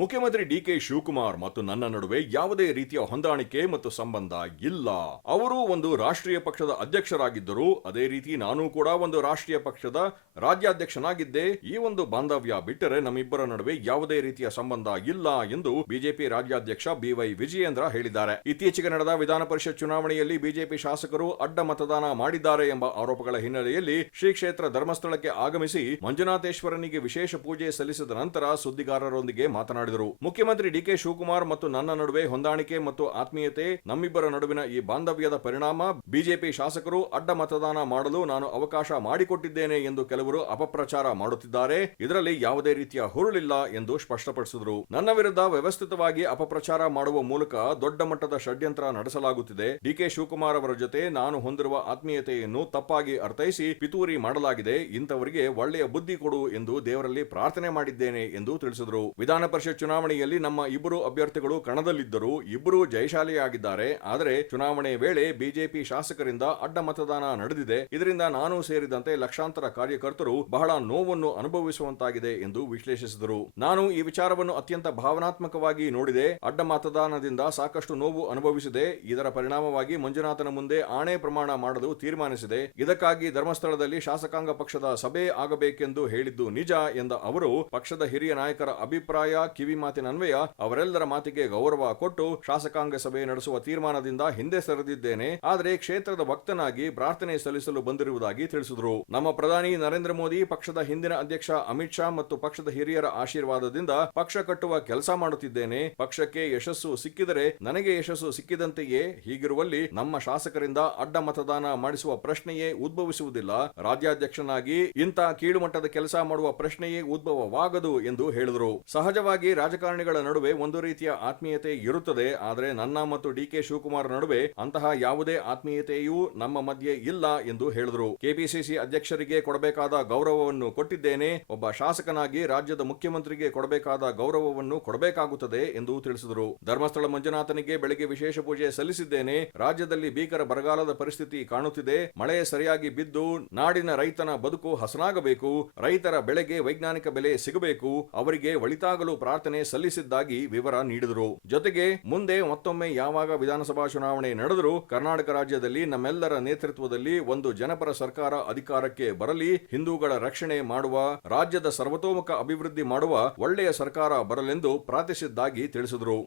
ಮುಖ್ಯಮಂತ್ರಿ ಡಿಕೆ ಶಿವಕುಮಾರ್ ಮತ್ತು ನನ್ನ ನಡುವೆ ಯಾವುದೇ ರೀತಿಯ ಹೊಂದಾಣಿಕೆ ಮತ್ತು ಸಂಬಂಧ ಇಲ್ಲ. ಅವರು ಒಂದು ರಾಷ್ಟ್ರೀಯ ಪಕ್ಷದ ಅಧ್ಯಕ್ಷರಾಗಿದ್ದರು. ಅದೇ ರೀತಿ ನಾನು ಕೂಡ ಒಂದು ರಾಷ್ಟ್ರೀಯ ಪಕ್ಷದ ರಾಜ್ಯಾಧ್ಯಕ್ಷನಾಗಿದ್ದೆ. ಈ ಒಂದು ಬಾಂಧವ್ಯ ಬಿಟ್ಟರೆ ನಮ್ಮಿಬ್ಬರ ನಡುವೆ ಯಾವುದೇ ರೀತಿಯ ಸಂಬಂಧ ಇಲ್ಲ ಎಂದು ಬಿಜೆಪಿ ರಾಜ್ಯಾಧ್ಯಕ್ಷ ಬಿವೈ ವಿಜಯೇಂದ್ರ ಹೇಳಿದ್ದಾರೆ. ಇತ್ತೀಚೆಗೆ ನಡೆದ ವಿಧಾನ ಪರಿಷತ್ ಚುನಾವಣೆಯಲ್ಲಿ ಬಿಜೆಪಿ ಶಾಸಕರು ಅಡ್ಡ ಮತದಾನ ಮಾಡಿದ್ದಾರೆ ಎಂಬ ಆರೋಪಗಳ ಹಿನ್ನೆಲೆಯಲ್ಲಿ ಶ್ರೀ ಕ್ಷೇತ್ರ ಧರ್ಮಸ್ಥಳಕ್ಕೆ ಆಗಮಿಸಿ ಮಂಜುನಾಥೇಶ್ವರನಿಗೆ ವಿಶೇಷ ಪೂಜೆ ಸಲ್ಲಿಸಿದ ನಂತರ ಸುದ್ದಿಗಾರರೊಂದಿಗೆ ಮಾತನಾಡಿದರು. ಮುಖ್ಯಮಂತ್ರಿ ಡಿಕೆ ಶಿವಕುಮಾರ್ ಮತ್ತು ನನ್ನ ನಡುವೆ ಹೊಂದಾಣಿಕೆ ಮತ್ತು ಆತ್ಮೀಯತೆ, ನಮ್ಮಿಬ್ಬರ ನಡುವಿನ ಈ ಬಾಂಧವ್ಯದ ಪರಿಣಾಮ ಬಿಜೆಪಿ ಶಾಸಕರು ಅಡ್ಡ ಮತದಾನ ಮಾಡಲು ನಾನು ಅವಕಾಶ ಮಾಡಿಕೊಟ್ಟಿದ್ದೇನೆ ಎಂದು ಕೆಲವರು ಅಪಪ್ರಚಾರ ಮಾಡುತ್ತಿದ್ದಾರೆ. ಇದರಲ್ಲಿ ಯಾವುದೇ ರೀತಿಯ ಹುರುಳಿಲ್ಲ ಎಂದು ಸ್ಪಷ್ಟಪಡಿಸಿದರು. ನನ್ನ ವಿರುದ್ಧ ವ್ಯವಸ್ಥಿತವಾಗಿ ಅಪಪ್ರಚಾರ ಮಾಡುವ ಮೂಲಕ ದೊಡ್ಡ ಮಟ್ಟದ ಷಡ್ಯಂತ್ರ ನಡೆಸಲಾಗುತ್ತಿದೆ. ಡಿಕೆ ಶಿವಕುಮಾರ್ ಅವರ ಜೊತೆ ನಾನು ಹೊಂದಿರುವ ಆತ್ಮೀಯತೆಯನ್ನು ತಪ್ಪಾಗಿ ಅರ್ಥೈಸಿ ಪಿತೂರಿ ಮಾಡಲಾಗಿದೆ. ಇಂಥವರಿಗೆ ಒಳ್ಳೆಯ ಬುದ್ಧಿ ಕೊಡು ಎಂದು ದೇವರಲ್ಲಿ ಪ್ರಾರ್ಥನೆ ಮಾಡಿದ್ದೇನೆ ಎಂದು ತಿಳಿಸಿದರು. ವಿಧಾನ ಪರಿಷತ್ ಚುನಾವಣೆಯಲ್ಲಿ ನಮ್ಮ ಇಬ್ಬರು ಅಭ್ಯರ್ಥಿಗಳು ಕಣದಲ್ಲಿದ್ದರು. ಇಬ್ಬರು ಜಯಶಾಲಿಯಾಗಿದ್ದಾರೆ. ಆದರೆ ಚುನಾವಣೆ ವೇಳೆ ಬಿಜೆಪಿ ಶಾಸಕರಿಂದ ಅಡ್ಡ ಮತದಾನ ನಡೆದಿದೆ. ಇದರಿಂದ ನಾನು ಸೇರಿದಂತೆ ಲಕ್ಷಾಂತರ ಕಾರ್ಯಕರ್ತರು ಬಹಳ ನೋವನ್ನು ಅನುಭವಿಸುವಂತಾಗಿದೆ ಎಂದು ವಿಶ್ಲೇಷಿಸಿದರು. ನಾನು ಈ ವಿಚಾರವನ್ನು ಅತ್ಯಂತ ಭಾವನಾತ್ಮಕವಾಗಿ ನೋಡಿದೆ. ಅಡ್ಡ ಮತದಾನದಿಂದ ಸಾಕಷ್ಟು ನೋವು ಅನುಭವಿಸಿದೆ. ಇದರ ಪರಿಣಾಮವಾಗಿ ಮಂಜುನಾಥನ ಮುಂದೆ ಆಣೆ ಪ್ರಮಾಣ ಮಾಡಲು ತೀರ್ಮಾನಿಸಿದೆ. ಇದಕ್ಕಾಗಿ ಧರ್ಮಸ್ಥಳದಲ್ಲಿ ಶಾಸಕಾಂಗ ಪಕ್ಷದ ಸಭೆ ಆಗಬೇಕೆಂದು ಹೇಳಿದ್ದು ನಿಜ ಎಂದ ಅವರು, ಪಕ್ಷದ ಹಿರಿಯ ನಾಯಕರ ಅಭಿಪ್ರಾಯ ಕಿವಿ ಮಾತಿನನ್ವಯ ಅವರೆಲ್ಲರ ಮಾತಿಗೆ ಗೌರವ ಕೊಟ್ಟು ಶಾಸಕಾಂಗ ಸಭೆ ನಡೆಸುವ ತೀರ್ಮಾನದಿಂದ ಹಿಂದೆ ಸರಿದಿದ್ದೇನೆ. ಆದರೆ ಕ್ಷೇತ್ರದ ಭಕ್ತನಾಗಿ ಪ್ರಾರ್ಥನೆ ಸಲ್ಲಿಸಲು ಬಂದಿರುವುದಾಗಿ ತಿಳಿಸಿದರು. ನಮ್ಮ ಪ್ರಧಾನಿ ನರೇಂದ್ರ ಮೋದಿ, ಪಕ್ಷದ ಹಿಂದಿನ ಅಧ್ಯಕ್ಷ ಅಮಿತ್ ಶಾ ಮತ್ತು ಪಕ್ಷದ ಹಿರಿಯರ ಆಶೀರ್ವಾದದಿಂದ ಪಕ್ಷ ಕಟ್ಟುವ ಕೆಲಸ ಮಾಡುತ್ತಿದ್ದೇನೆ. ಪಕ್ಷಕ್ಕೆ ಯಶಸ್ಸು ಸಿಕ್ಕಿದರೆ ನನಗೆ ಯಶಸ್ಸು ಸಿಕ್ಕಿದಂತೆಯೇ. ಹೀಗಿರುವಲ್ಲಿ ನಮ್ಮ ಶಾಸಕರಿಂದ ಅಡ್ಡ ಮತದಾನ ಮಾಡಿಸುವ ಪ್ರಶ್ನೆಯೇ ಉದ್ಭವಿಸುವುದಿಲ್ಲ. ರಾಜ್ಯಾಧ್ಯಕ್ಷನಾಗಿ ಇಂಥ ಕೀಳುಮಟ್ಟದ ಕೆಲಸ ಮಾಡುವ ಪ್ರಶ್ನೆಯೇ ಉದ್ಭವವಾಗದು ಎಂದು ಹೇಳಿದರು. ಸಹಜವಾಗಿ ರಾಜಕಾರಣಿಗಳ ನಡುವೆ ಒಂದು ರೀತಿಯ ಆತ್ಮೀಯತೆ ಇರುತ್ತದೆ. ಆದರೆ ನನ್ನ ಮತ್ತು ಡಿಕೆ ಶಿವಕುಮಾರ್ ನಡುವೆ ಅಂತಹ ಯಾವುದೇ ಆತ್ಮೀಯತೆಯೂ ನಮ್ಮ ಮಧ್ಯೆ ಇಲ್ಲ ಎಂದು ಹೇಳಿದರು. ಕೆಪಿಸಿಸಿ ಅಧ್ಯಕ್ಷರಿಗೆ ಕೊಡಬೇಕಾದ ಗೌರವವನ್ನು ಕೊಟ್ಟಿದ್ದೇನೆ. ಒಬ್ಬ ಶಾಸಕನಾಗಿ ರಾಜ್ಯದ ಮುಖ್ಯಮಂತ್ರಿಗೆ ಕೊಡಬೇಕಾದ ಗೌರವವನ್ನು ಕೊಡಬೇಕಾಗುತ್ತದೆ ಎಂದು ತಿಳಿಸಿದರು. ಧರ್ಮಸ್ಥಳ ಮಂಜುನಾಥನಿಗೆ ಬೆಳಗ್ಗೆ ವಿಶೇಷ ಪೂಜೆ ಸಲ್ಲಿಸಿದ್ದೇನೆ. ರಾಜ್ಯದಲ್ಲಿ ಭೀಕರ ಬರಗಾಲದ ಪರಿಸ್ಥಿತಿ ಕಾಣುತ್ತಿದೆ. ಮಳೆ ಸರಿಯಾಗಿ ಬಿದ್ದು ನಾಡಿನ ರೈತನ ಬದುಕು ಹಸನಾಗಬೇಕು. ರೈತರ ಬೆಳೆಗೆ ವೈಜ್ಞಾನಿಕ ಬೆಲೆ ಸಿಗಬೇಕು. ಅವರಿಗೆ ಒಳಿತಾಗಲು ಪ್ರಾರ್ಥನೆ ಸಲ್ಲಿಸಿದ್ದಾಗಿ ವಿವರ ನೀಡಿದರು. ಜೊತೆಗೆ ಮುಂದೆ ಮತ್ತೊಮ್ಮೆ ಯಾವಾಗ ವಿಧಾನಸಭಾ ಚುನಾವಣೆ ನಡೆದರೂ ಕರ್ನಾಟಕ ರಾಜ್ಯದಲ್ಲಿ ನಮ್ಮೆಲ್ಲರ ನೇತೃತ್ವದಲ್ಲಿ ಒಂದು ಜನಪರ ಸರ್ಕಾರ ಅಧಿಕಾರಕ್ಕೆ ಬರಲಿ, ಹಿಂದೂಗಳ ರಕ್ಷಣೆ ಮಾಡುವ, ರಾಜ್ಯದ ಸರ್ವತೋಮುಖ ಅಭಿವೃದ್ಧಿ ಮಾಡುವ ಒಳ್ಳೆಯ ಸರ್ಕಾರ ಬರಲೆಂದು ಪ್ರಾರ್ಥಿಸಿದ್ದಾಗಿ ತಿಳಿಸಿದರು.